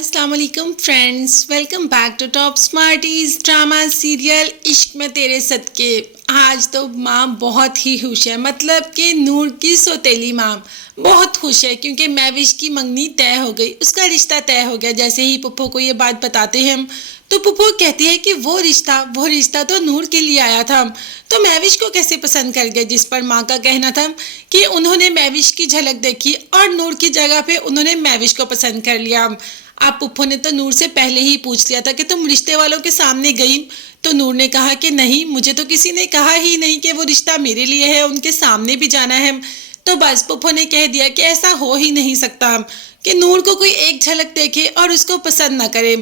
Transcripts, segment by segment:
अस्सलाम वालेकुम friends, welcome back to top smarties drama serial Ishq Mein तेरे सदके। आज तो माँ बहुत ही खुश है, मतलब कि नूर की सौतेली माँ बहुत खुश है क्योंकि महविश की मंगनी तय हो गई, उसका रिश्ता तय हो गया। जैसे ही पुप्पो को ये बात बताते हैं हम, तो पुप्पो कहती है कि वो रिश्ता तो नूर के लिए आया था, तो महविश को कैसे पसंद कर गए। जिस पर माँ का कहना था कि उन्होंने महविश की झलक देखी और नूर की जगह पे उन्होंने महविश को पसंद कर लिया। आप पुप्पो ने तो नूर से पहले ही पूछ लिया था कि तुम रिश्ते वालों के सामने गई, तो नूर ने कहा कि नहीं, मुझे तो किसी ने कहा ही नहीं कि वो रिश्ता मेरे लिए है, उनके सामने भी जाना है। तो बस पुप्पो ने कह दिया कि ऐसा हो ही नहीं सकता कि नूर को कोई एक झलक देखे और उसको पसंद न करे,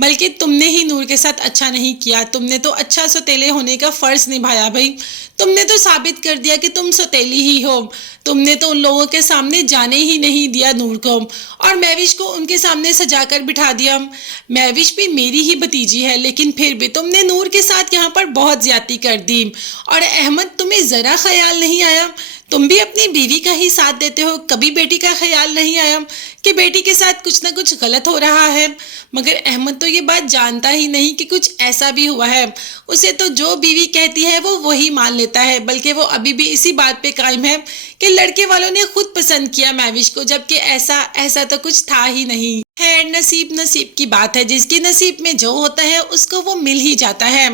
बल्कि तुमने ही नूर के साथ अच्छा नहीं किया। तुमने तो अच्छा सौतेले होने का फर्ज निभाया भाई, तुमने तो साबित कर दिया कि तुम सौतेली ही हो। तुमने तो उन लोगों के सामने जाने ही नहीं दिया नूर को, और महविश को उनके सामने सजाकर बिठा दिया। महविश भी मेरी ही भतीजी है, लेकिन फिर भी तुमने नूर के साथ यहाँ पर बहुत ज्यादती कर दी। और अहमद, तुम्हें जरा ख्याल नहीं आया, तुम भी अपनी बीवी का ही साथ देते हो, कभी बेटी का ख्याल नहीं आया कि बेटी के साथ कुछ ना कुछ गलत हो रहा है। मगर अहमद तो ये बात जानता ही नहीं कि कुछ ऐसा भी हुआ है। उसे तो जो बीवी कहती है वो वही मान लेता है, बल्कि वो अभी भी इसी बात पे कायम है कि लड़के वालों ने खुद पसंद किया महविश को, जबकि ऐसा ऐसा तो कुछ था ही नहीं। खैर, नसीब नसीब की बात है, जिसके नसीब में जो होता है उसको वो मिल ही जाता है।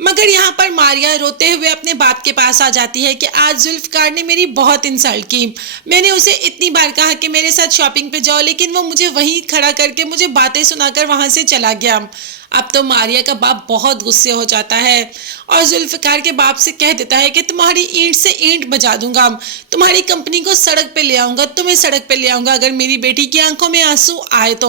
मगर यहाँ पर मारिया रोते हुए अपने बाप के पास आ जाती है कि आज जुल्फकार ने मेरी बहुत इंसल्ट की। मैंने उसे इतनी बार कहा कि मेरे साथ शॉपिंग पे जाओ, लेकिन वो मुझे वहीं खड़ा करके मुझे बातें सुनाकर वहां से चला गया। अब तो मारिया का बाप बहुत गुस्से हो जाता है और जुल्फकार के बाप से कह देता है कि तुम्हारी ईंट से ईंट बजा दूंगा, तुम्हारी कंपनी को सड़क पे ले आऊंगा, तुम्हें सड़क पे ले आऊंगा अगर मेरी बेटी की आंखों में आंसू आए तो।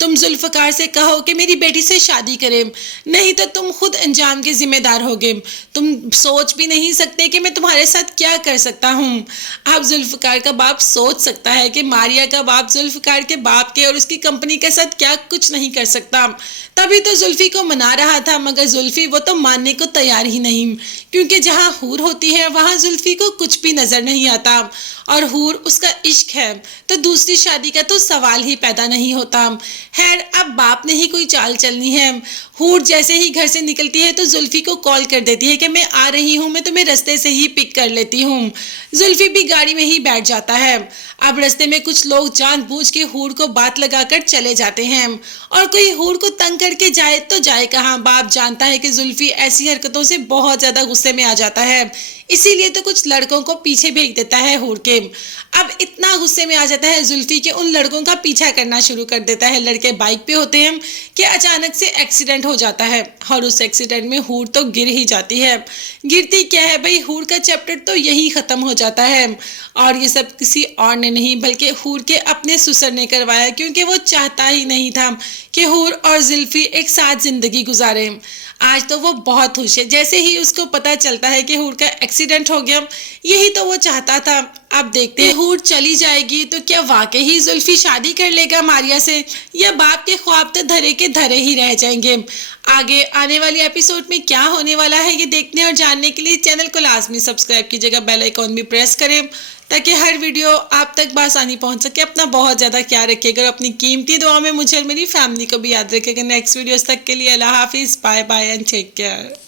तुम जुल्फकार से कहो कि मेरी बेटी से शादी करे, नहीं तो तुम खुद अंजाम के जिम्मेदार होगे। तुम सोच भी नहीं सकते कि मैं तुम्हारे साथ क्या कर सकता हूँ। अब जुल्फकार का बाप सोच सकता है कि मारिया का बाप जुल्फकार के बाप के और उसकी कंपनी के साथ क्या कुछ नहीं कर सकता। तभी तो जुल्फी को मना रहा था, मगर जुल्फी वो तो मानने को तैयार ही नहीं, क्योंकि जहाँ हूर होती है वहाँ जुल्फी को कुछ भी नजर नहीं आता, और हूर उसका इश्क है, तो दूसरी शादी का तो सवाल ही पैदा नहीं होता। खैर, अब बाप ने ही कोई चाल चलनी है। हूर जैसे ही घर से निकलती है तो जुल्फी को कॉल कर देती है कि मैं आ रही हूँ, मैं तुम्हें रास्ते से ही पिक कर लेती हूँ। जुल्फी भी गाड़ी में ही बैठ जाता है। अब रास्ते में कुछ लोग जानबूझ के हूर को बात लगाकर चले जाते हैं, और कोई हूर को तंग करके जाए तो जाए कहाँ। बाप जानता है कि जुल्फी ऐसी हरकतों से बहुत ज्यादा गुस्से में आ जाता है, इसीलिए तो कुछ लड़कों को पीछे भेज देता है हूर के। अब इतना गुस्से में आ जाता है जुल्फी के उन लड़कों का पीछा करना शुरू कर देता है। लड़के बाइक पे होते हैं कि अचानक से एक्सीडेंट हो जाता है, और उस एक्सीडेंट में हूर तो गिर ही जाती है। गिरती क्या है भाई, हूर का चैप्टर तो यही खत्म हो जाता है। और ये सब किसी और ने नहीं बल्कि हूर के अपने ससुर ने करवाया, क्योंकि वो चाहता ही नहीं था कि हूर और जुल्फी एक साथ जिंदगी गुजारे। आज तो वो बहुत खुश है, जैसे ही उसको पता चलता है कि हूर का एक्सीडेंट हो गया, यही तो वो चाहता था। अब देखते हैं हूर चली जाएगी तो क्या वाकई ही जुल्फी शादी कर लेगा मारिया से, या बाप के ख्वाब तो धरे के धरे ही रह जाएंगे। आगे आने वाले एपिसोड में क्या होने वाला है ये देखने और जानने के लिए चैनल को लाजमी सब्सक्राइब कीजिएगा, बेल आइकॉन भी प्रेस करें ताकि हर वीडियो आप तक बआसानी पहुंच सके। अपना बहुत ज़्यादा ख्याल रखिएगा और अपनी कीमती दुआ में मुझे और मेरी फैमिली को भी याद रखिएगा। नेक्स्ट वीडियोस तक के लिए अल्लाह हाफिज़, bye bye and take care.